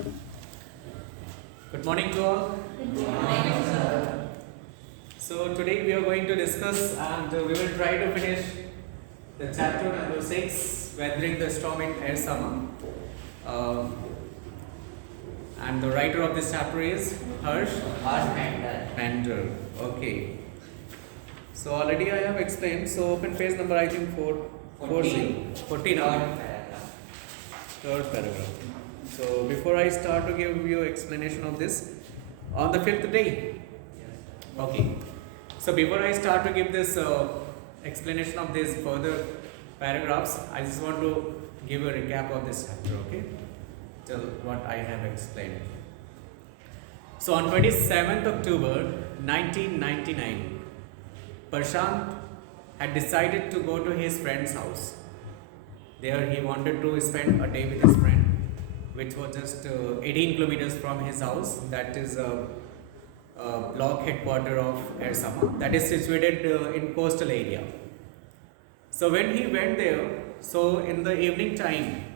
Good morning to all. So today we are going to discuss and we will try to finish the chapter number 6, Weathering the Storm in Air Summer. Um, and the writer of this chapter is Harsh Mander. Okay. So already I have explained. So open page number I think 14 now. Third paragraph. So before I start to give you explanation of this, on the fifth day. Okay. So before I start to give this explanation of these further paragraphs, I just want to give a recap of this chapter. Okay. Till what I have explained. So on 27th October 1999, Prashant had decided to go to his friend's house. There he wanted to spend a day with his friend, which was just 18 kilometers from his house. That is a block headquarter of Air Sama, that is situated in coastal area. So when he went there, so in the evening time,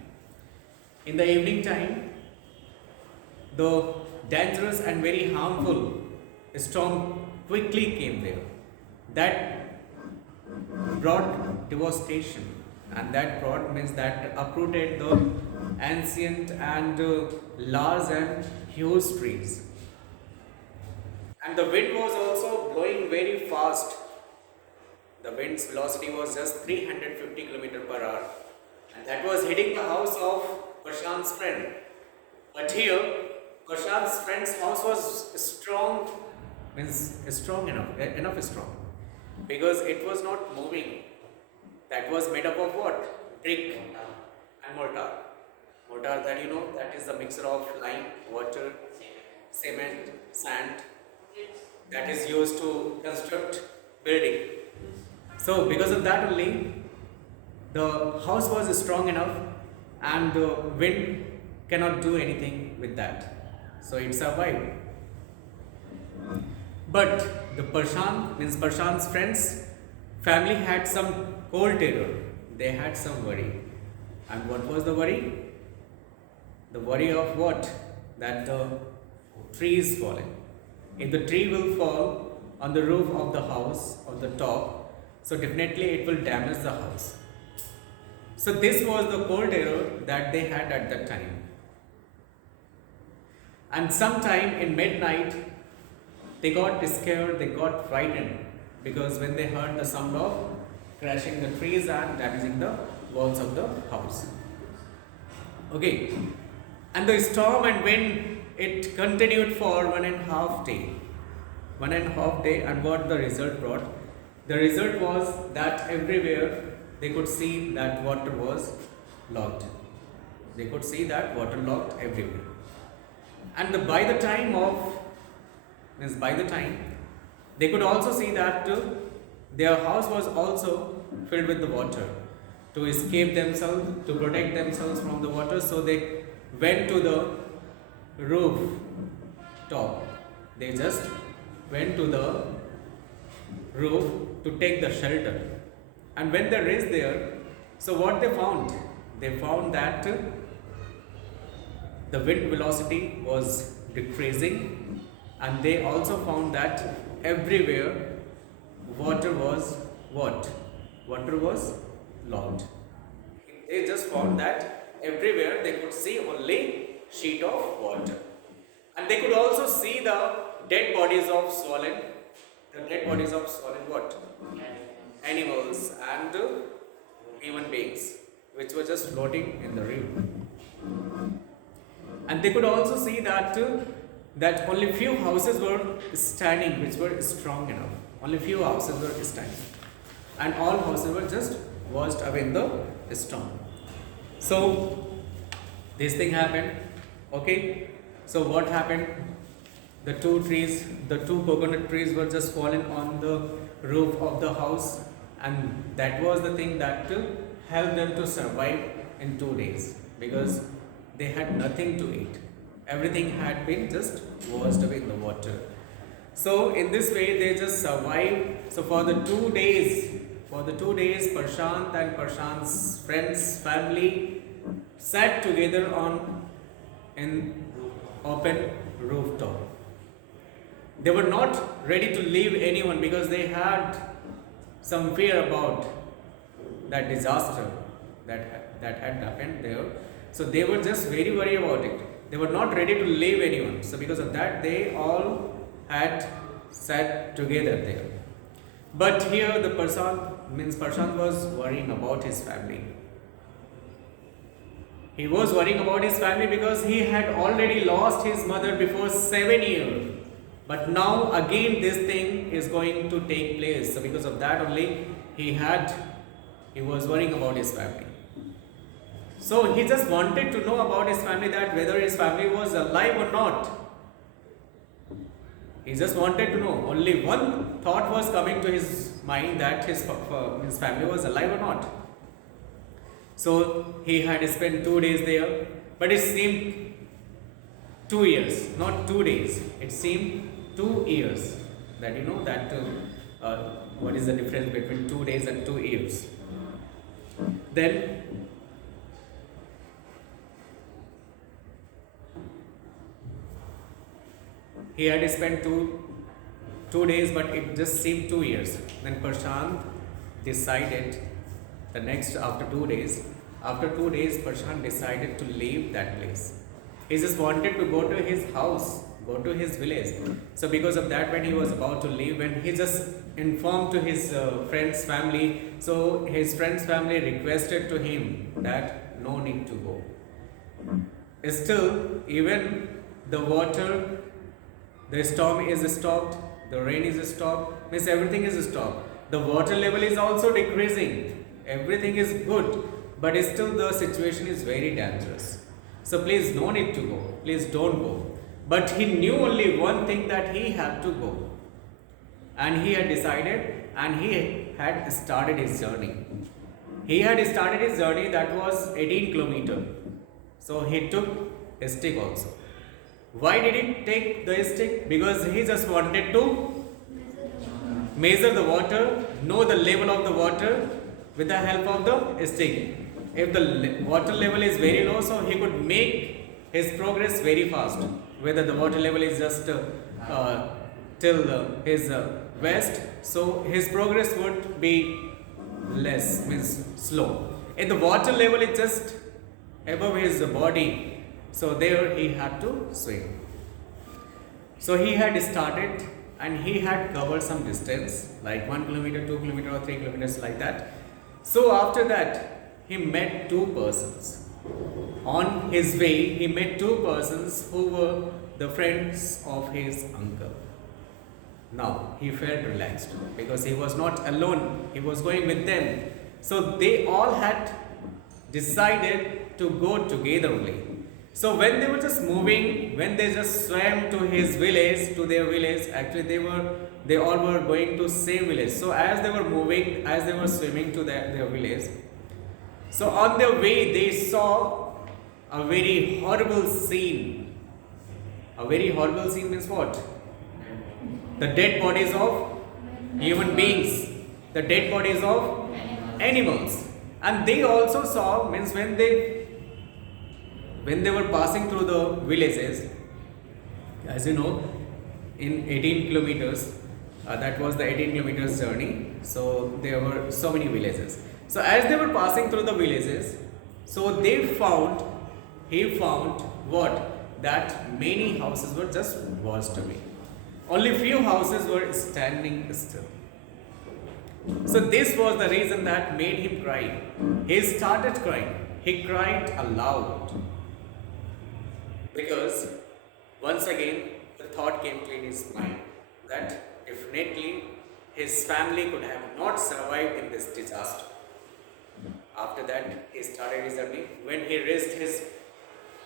the dangerous and very harmful storm quickly came there. That brought devastation, and that brought means that uprooted the ancient and large and huge trees. And the wind was also blowing very fast. The wind's velocity was just 350 km per hour, and that was hitting the house of Prashant's friend. But here, Prashant's friend's house was strong, means strong enough strong, because it was not moving. That was made up of what? Brick and mortar. Mortar, that you know, that is the mixture of lime, water, cement, sand, that is used to construct building. So because of that only, the house was strong enough and the wind cannot do anything with that. So it survived. But the Prashant's friends family had some cold terror. They had some worry. And what was the worry? The worry of what? That the tree is falling. If the tree will fall on the roof of the house, on the top, so definitely it will damage the house. So this was the cold terror that they had at that time. And sometime in midnight, they got scared, they got frightened, because when they heard the sound of crashing the trees and damaging the walls of the house. Okay. And the storm and wind, it continued for 1.5 days. 1.5 days, and what the result brought? The result was that everywhere they could see that water was locked. They could see that water locked everywhere. And by the time, they could also see that their house was also filled with the water. To escape themselves, to protect themselves from the water, so they went to the roof top. They just went to the roof to take the shelter. And when they reached there, so what they found? They found that the wind velocity was decreasing, and they also found that everywhere water was what? Water was locked. They just found that everywhere they could see only sheet of water. And they could also see the dead bodies of swollen what? Animals and human beings, which were just floating in the river. And they could also see that only few houses were standing, which were strong enough. Only few houses were standing, and all houses were just washed away in the storm. So this thing happened. Okay. So what happened? The two coconut trees were just fallen on the roof of the house, and that was the thing that helped them to survive in 2 days, because they had nothing to eat. Everything had been just washed away in the water. So in this way they just survived. So for the 2 days, Prashant and Prashant's friends, family sat together on in open rooftop. They were not ready to leave anyone because they had some fear about that disaster that had happened there. So they were just very worried about it. They were not ready to leave anyone. So because of that, they all had sat together there. But here the Prashant was worrying about his family. He was worrying about his family because he had already lost his mother before 7 years. But now again this thing is going to take place. So because of that only he was worrying about his family. So he just wanted to know about his family, that whether his family was alive or not. He just wanted to know. Only one thought was coming to his mind, that his family was alive or not. So he had spent 2 days there, but it seemed 2 years, not 2 days. It seemed 2 years. That what is the difference between 2 days and 2 years? Then he had spent two days, but it just seemed 2 years. Then Prashant decided after 2 days, Prashant decided to leave that place. He just wanted to go to his house, go to his village. So because of that, when he was about to leave, when he just informed to his friend's family, so his friend's family requested to him that no need to go. Still, even the storm is stopped, the rain is stopped, means everything is stopped. The water level is also decreasing. Everything is good, but still the situation is very dangerous. So please, no need to go. Please don't go. But he knew only one thing, that he had to go. And he had decided, and he had started his journey. That was 18 kilometers. So he took a stick also. Why did he take the stick? Because he just wanted to measure the water, know the level of the water with the help of the stick. If the water level is very low, so he could make his progress very fast. Whether the water level is just till his waist, so his progress would be less, means slow. If the water level is just above his body, so there he had to swim. So he had started, and he had covered some distance, like 1 kilometer, 2 kilometer, or 3 kilometers, like that. So after that, he met two persons. On his way, he met two persons who were the friends of his uncle. Now he felt relaxed because he was not alone, he was going with them. So they all had decided to go together only. So when they were just moving, when they just swam to their village, actually they all were going to same village. So as they were moving, as they were swimming to their village, so on their way they saw a very horrible scene. A very horrible scene means what? The dead bodies of human beings, the dead bodies of animals. And they also saw, means when they were passing through the villages, as you know, in 18 kilometers, that was the 18 kilometers journey. So there were so many villages. So as they were passing through the villages, so he found what? That many houses were just washed away. Only few houses were standing still. So this was the reason that made him cry. He started crying. He cried aloud. Because once again the thought came to his mind that definitely his family could have not survived in this disaster. After that, he started his journey. When he reached his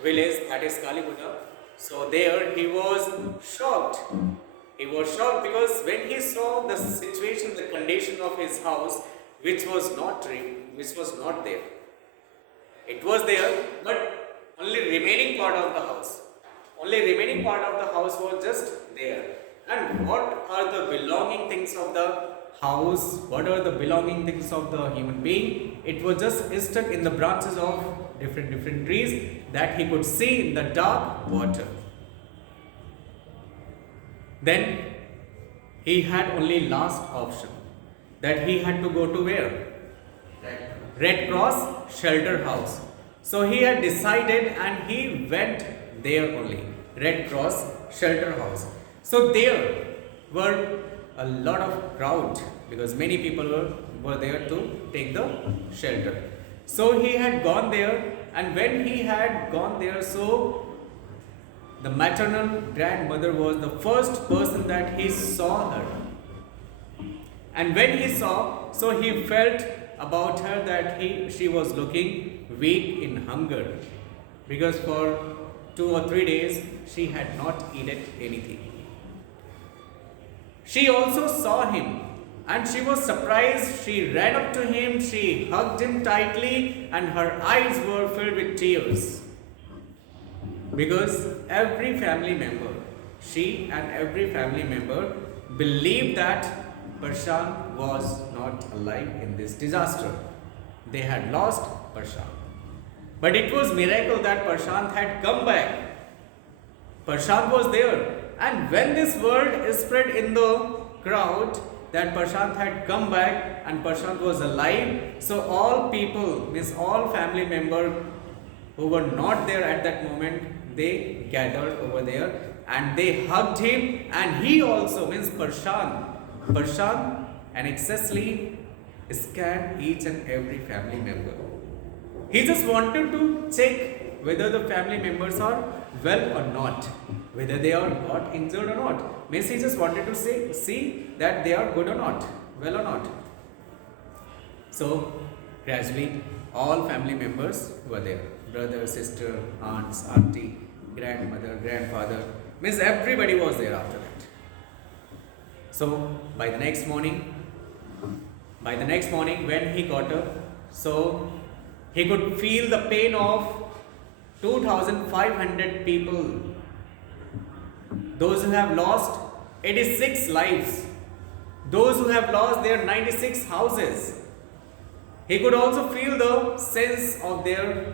village, that is Kaliguda, so there he was shocked. He was shocked because when he saw the situation, the condition of his house, which was not there. It was there, but only remaining part of the house. Only remaining part of the house was just there. And what are the belonging things of the house? What are the belonging things of the human being? It was just stuck in the branches of different trees that he could see in the dark water. Then he had only last option, that he had to go to where? Red Cross Shelter House. So he had decided and he went there only, Red Cross Shelter House. So there were a lot of crowd because many people were there to take the shelter. So he had gone there, and when he had gone there, so the maternal grandmother was the first person that he saw her. And when he saw, so he felt about her that she was looking weak in hunger, because for 2 or 3 days she had not eaten anything. She also saw him and she was surprised. She ran up to him, she hugged him tightly, and her eyes were filled with tears. Because every family member, she and every family member believed that Prashant was not alive in this disaster. They had lost Prashant. But it was miracle that Prashant had come back. Prashant was there. And when this word is spread in the crowd that Prashant had come back and Prashant was alive, so all people, means all family members who were not there at that moment, they gathered over there and they hugged him, and he also, means Prashant annexiously scanned each and every family member. He just wanted to check whether the family members are well or not, whether they are got injured or not. Means he just wanted to see that they are good or not, well or not. So gradually all family members were there. Brother, sister, aunts, auntie, grandmother, grandfather, means everybody was there after that. So by the next morning when he got up, so he could feel the pain of 2,500 people, those who have lost 86 lives, those who have lost their 96 houses. He could also feel the sense of their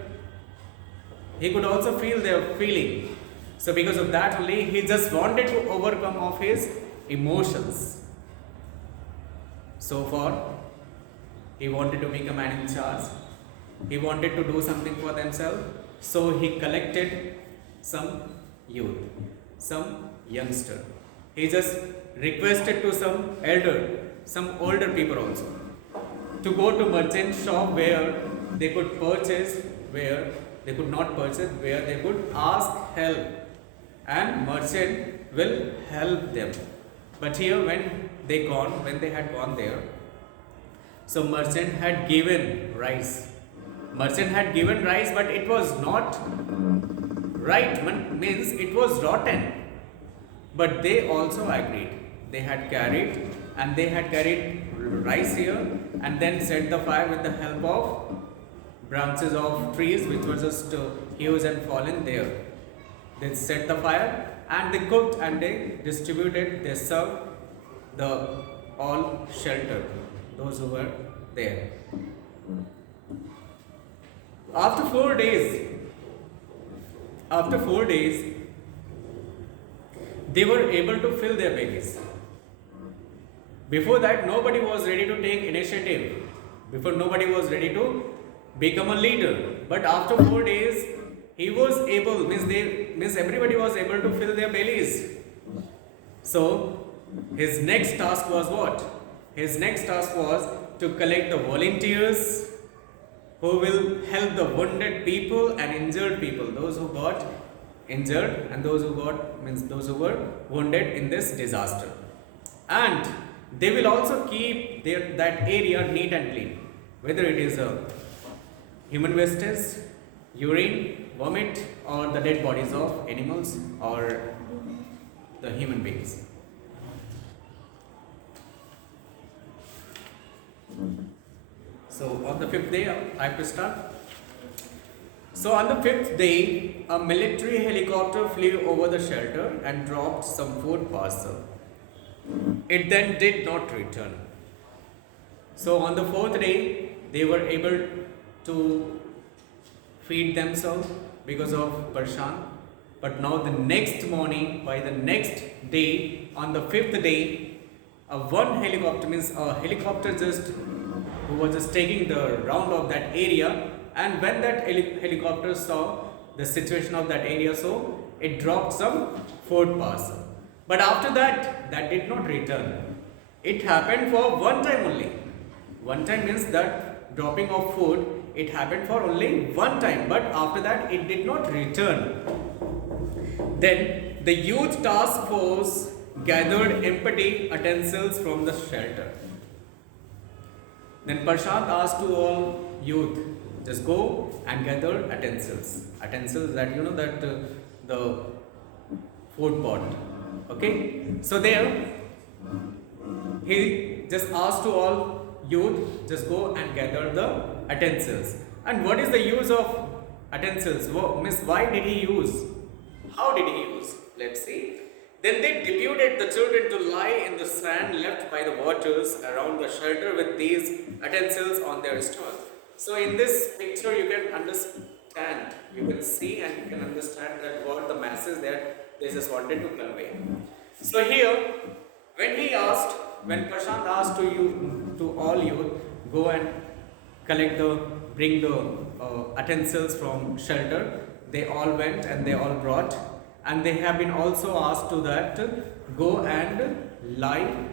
feeling. So because of that only, he just wanted to overcome of his emotions. So far, he wanted to become a man in charge. He wanted to do something for themselves. So he collected some youth, some youngster. He just requested to some older people also, to go to merchant shop where they could purchase, where they could not purchase, where they could ask help, and merchant will help them. But here when they had gone there, so merchant had given rice. Merchant had given rice, but it was not right, means it was rotten. But they also agreed. They had carried rice here and then set the fire with the help of branches of trees which were just huge and fallen there. They set the fire and they cooked and they distributed, they served the all shelter, those who were there. After 4 days, they were able to fill their bellies. Before that, nobody was ready to take initiative. Before, nobody was ready to become a leader. But after 4 days, he was able, means everybody was able to fill their bellies. So his next task was what? His next task was to collect the volunteers who will help the wounded people and injured people, those who got injured and those who were wounded in this disaster. And they will also keep that area neat and clean, whether it is human wastes, urine, vomit, or the dead bodies of animals or the human beings. So on the 5th day, I have to start. So on the 5th day, a military helicopter flew over the shelter and dropped some food parcel. It then did not return. So on the 4th day, they were able to feed themselves because of Parshan. But now the next morning, by the next day, on the fifth day, one helicopter, means a helicopter just who was just taking the round of that area, and when that helicopter saw the situation of that area, so it dropped some food parcel. But after that, that did not return. It happened for one time only. One time means that dropping of food, it happened for only one time, but after that it did not return. Then the youth task force gathered empty utensils from the shelter. Then Prashant asked to all youth, just go and gather utensils. Utensils that that the food pot. Okay. So there he just asked to all youth, just go and gather the utensils. And what is the use of utensils? Miss, why did he use? How did he use? Let's see. Then they deputed the children to lie in the sand left by the waters around the shelter with these utensils on their stomach. So in this picture you can understand, you can see and you can understand that what the masses that they just wanted to convey. So here, when Prashant asked to all youth, go and bring the utensils from shelter, they all went and they all brought, and they have been also asked to that go and lie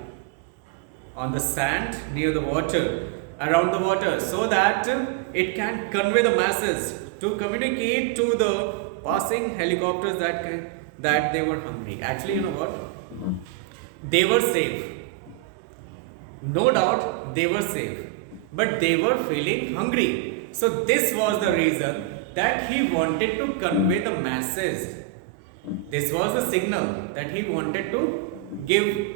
on the sand near the water, around the water, so that it can convey the masses to communicate to the passing helicopters that they were hungry. Actually, you know what? They were safe. No doubt they were safe, but they were feeling hungry. So this was the reason that he wanted to convey the masses. This was the signal that he wanted to give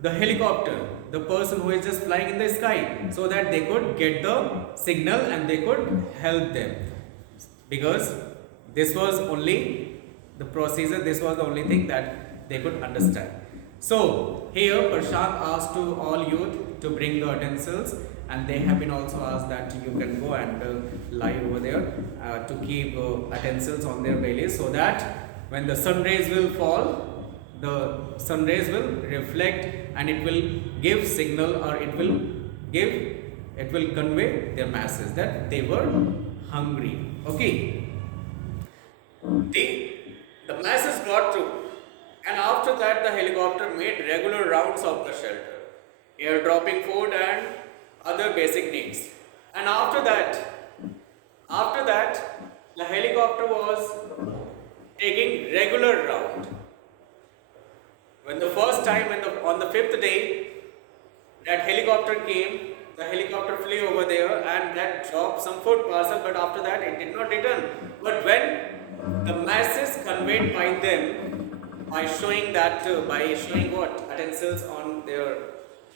the helicopter, the person who is just flying in the sky, so that they could get the signal and they could help them. Because this was only the procedure, this was the only thing that they could understand. So here Prashant asked to all youth to bring the utensils, and they have been also asked that you can go and lie over there to keep utensils on their bellies, so that when the sun rays will fall, the sun rays will reflect and it will give signal, or it will convey their masses that they were hungry. Okay. The masses got through, and after that the helicopter made regular rounds of the shelter, airdropping food and other basic needs. And after that the helicopter was taking regular round. When the first time, on the fifth day, that helicopter came, the helicopter flew over there and that dropped some food parcel, but after that it did not return. But when the masses conveyed by them, by showing what utensils on their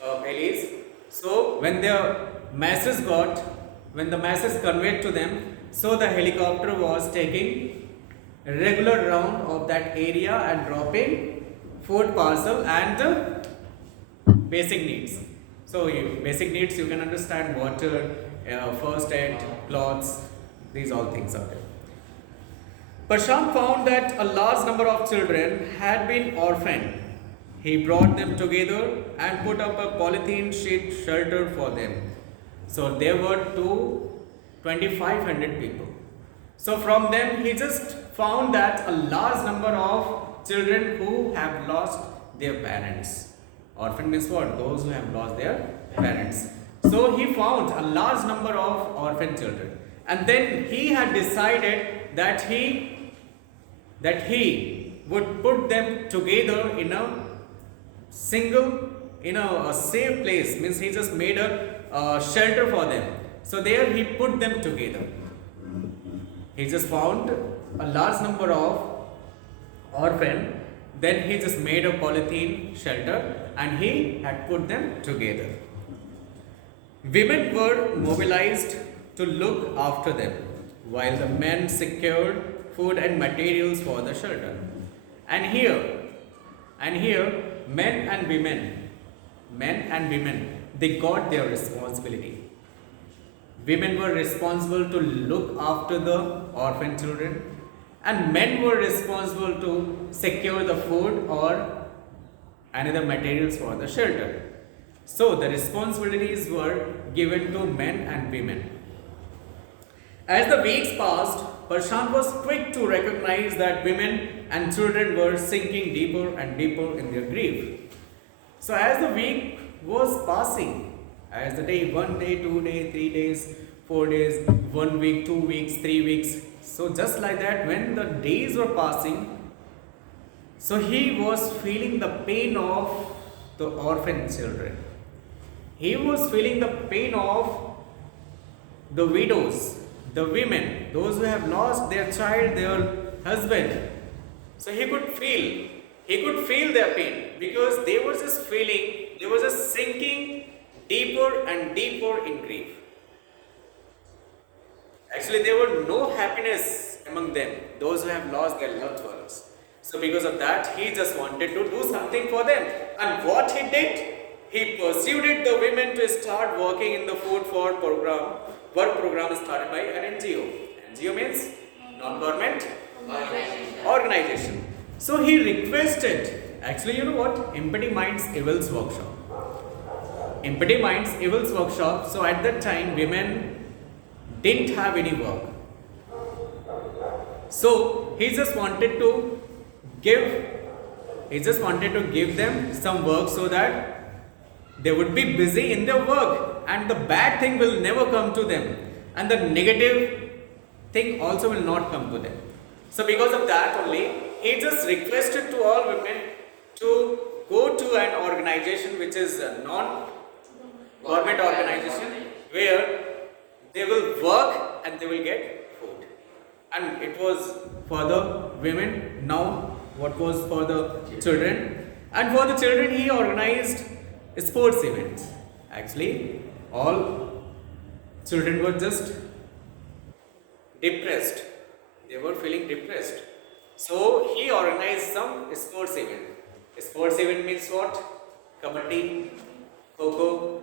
bellies, so when the masses conveyed to them, so the helicopter was taking a regular round of that area and dropping food parcel and the basic needs. So basic needs, you can understand: water, first aid, clothes, these all things are there. Prashant found that a large number of children had been orphaned. He brought them together and put up a polythene sheet shelter for them. So there were 2,500 people. So from them he just found that a large number of children who have lost their parents. Orphan means what? Those who have lost their parents. So he found a large number of orphan children, and then he had decided that he would put them together in a safe place. Means he just made a shelter for them. So there he put them together. He just found a large number of orphan, then he just made a polythene shelter and he had put them together. Women were mobilized to look after them, while the men secured food and materials for the shelter. And here, men and women, they got their responsibility. women were responsible to look after the orphan children, and men were responsible to secure the food or another materials for the shelter. So the responsibilities were given to men and women. As the weeks passed, Prashant was quick to recognize that women and children were sinking deeper and deeper in their grief. So as the week was passing, as the day, 1 day, 2 day, 3 days, 4 days, 1 week, 2 weeks, 3 weeks, so just like that, when the days were passing, so he was feeling the pain of the orphan children. He was feeling the pain of the widows, the women, those who have lost their child, their husband. So he could feel their pain because they were just feeling, they were just sinking deeper and deeper in grief. Actually, there were no happiness among them, those who have lost their loved ones. So because of that, he just wanted to do something for them. And what he did? He persuaded the women to start working in the food for program. Work program started by an NGO. NGO means non-government organization. So he requested, actually you know what? Empathy Minds Evils workshop. Empathy Minds Evils workshop. So at that time, women didn't have any work. So he just wanted to give them some work so that they would be busy in their work and the bad thing will never come to them and the negative thing also will not come to them. So because of that only, he just requested to all women to go to an organization which is a non-government organization where they will work and they will get food. And it was for the women. Now what was for the children? And for the children he organized sports events. Actually, all children were just depressed. They were feeling depressed. So he organized some sports event. Sports event means what? Kabaddi, Kho-Kho,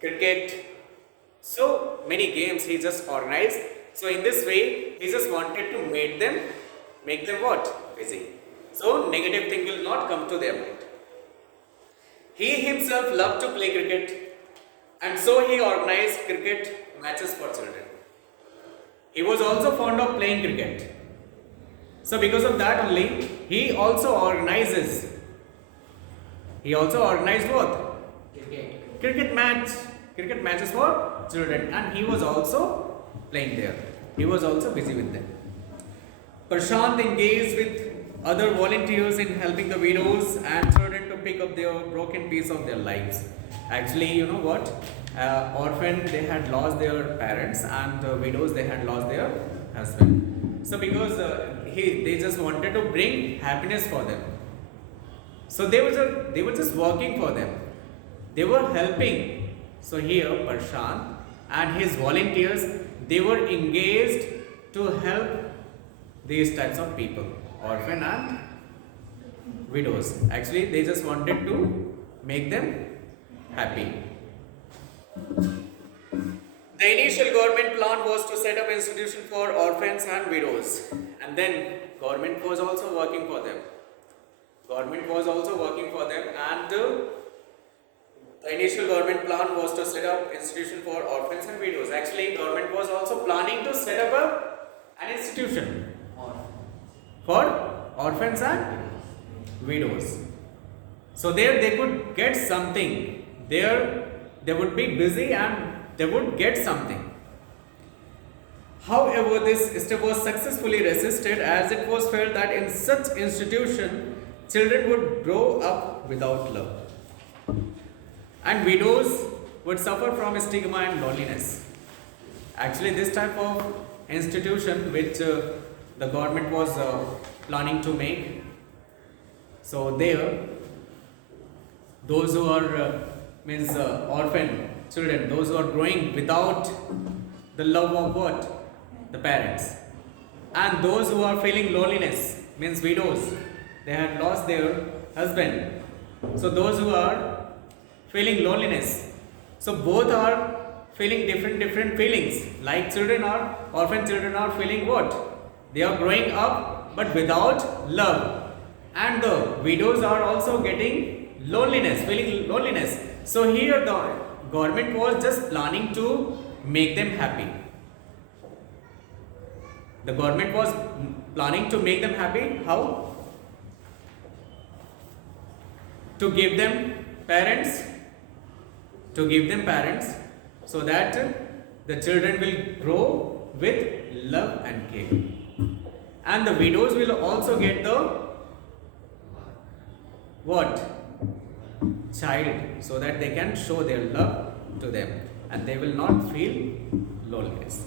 cricket. So many games he just organized. So in this way, he just wanted to make them what? Busy. So negative thing will not come to their mind. He himself loved to play cricket and so he organized cricket matches for children. He was also fond of playing cricket. So because of that only, he also organized what? Cricket matches for children, and he was also playing there. He was also busy with them. Prashant engaged with other volunteers in helping the widows and children to pick up their broken piece of their lives. Actually, you know what? Orphan, they had lost their parents, and the widows, they had lost their husband. So because they just wanted to bring happiness for them. So they were just working for them. They were helping. So here, Prashant and his volunteers, they were engaged to help these types of people, orphan and widows. Actually, they just wanted to make them happy. The initial government plan was to set up institution for orphans and widows, and then government was also working for them. And the initial government plan was to set up institution for orphans and widows. Actually, government was also planning to set up an institution for orphans and widows. So there they could get something. There they would be busy and they would get something. However, this step was successfully resisted as it was felt that in such institution, children would grow up without love. And widows would suffer from stigma and loneliness. Actually, this type of institution which the government was planning to make, so there, those who are orphan children, those who are growing without the love of what? The parents. And those who are feeling loneliness, means widows, they had lost their husband. So those who are feeling loneliness, so both are feeling different feelings. Like children are, orphan children are feeling what? They are growing up but without love. And the widows are also getting loneliness, feeling loneliness. So here the government was just planning to make them happy. The government was planning to make them happy. How? To give them parents, so that the children will grow with love and care. And the widows will also get the what? Child, so that they can show their love to them and they will not feel loneliness.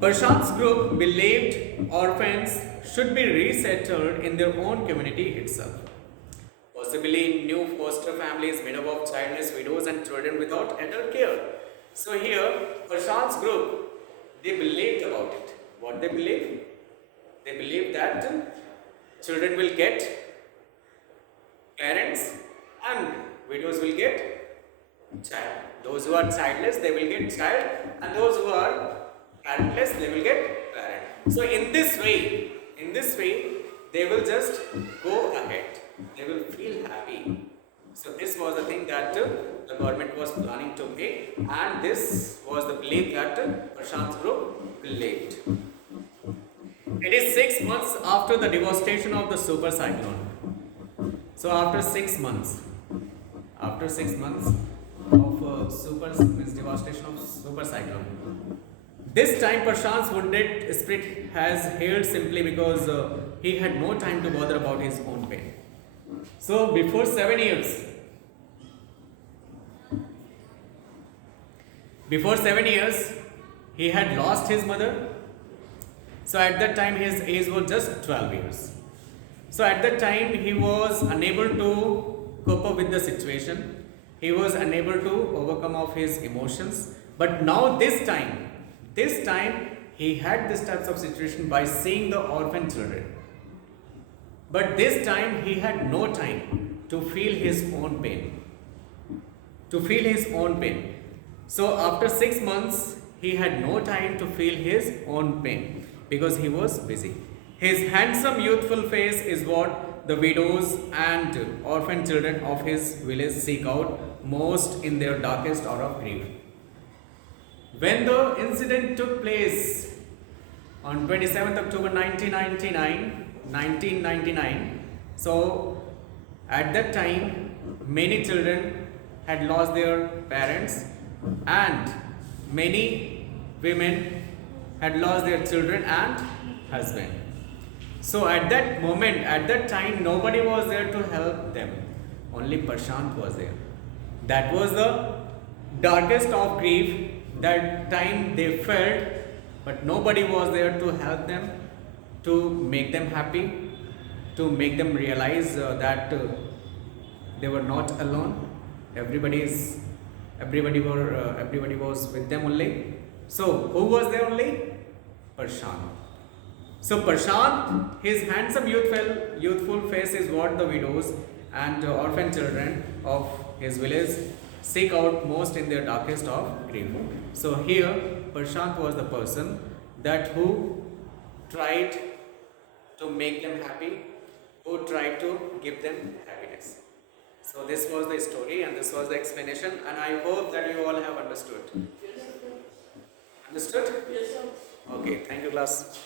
Prashant's group believed orphans should be resettled in their own community itself, possibly in new foster families made up of childless widows and children without adult care. So here, Prashant's group, they believed about it. What they believe? They believe that children will get parents and widows will get child. Those who are childless, they will get child, and those who are parentless, they will get parent. So in this way, they will just go ahead. They will feel happy. So this was the thing that the government was planning to make, and this was the belief that Prashant's group believed. It is 6 months after the devastation of the super cyclone. So after 6 months of devastation of super cyclone, this time Prashant's wounded spirit has healed simply because he had no time to bother about his own pain. So before 7 years, he had lost his mother. So at that time his age was just 12 years. So at that time he was unable to cope up with the situation. He was unable to overcome of his emotions. But now this time he had this types of situation by seeing the orphan children. But this time he had no time to feel his own pain. So after 6 months he had no time to feel his own pain because he was busy. His handsome youthful face is what the widows and orphan children of his village seek out most in their darkest hour of grief. When the incident took place on 27th October 1999, so at that time many children had lost their parents and many women had lost their children and husband. So at that moment, at that time, nobody was there to help them. Only Prashant was there. That was the darkest of grief. That time they felt, but nobody was there to help them, to make them happy, to make them realize that they were not alone. Everybody was with them only. So who was there only? Prashant. So Prashant, his handsome youthful face is what the widows and orphan children of his village seek out most in their darkest of grief. So here Prashant was the person that who tried to make them happy, who tried to give them happiness. So this was the story and this was the explanation, and I hope that you all have understood. Understood? Yes, sir. Okay, thank you class.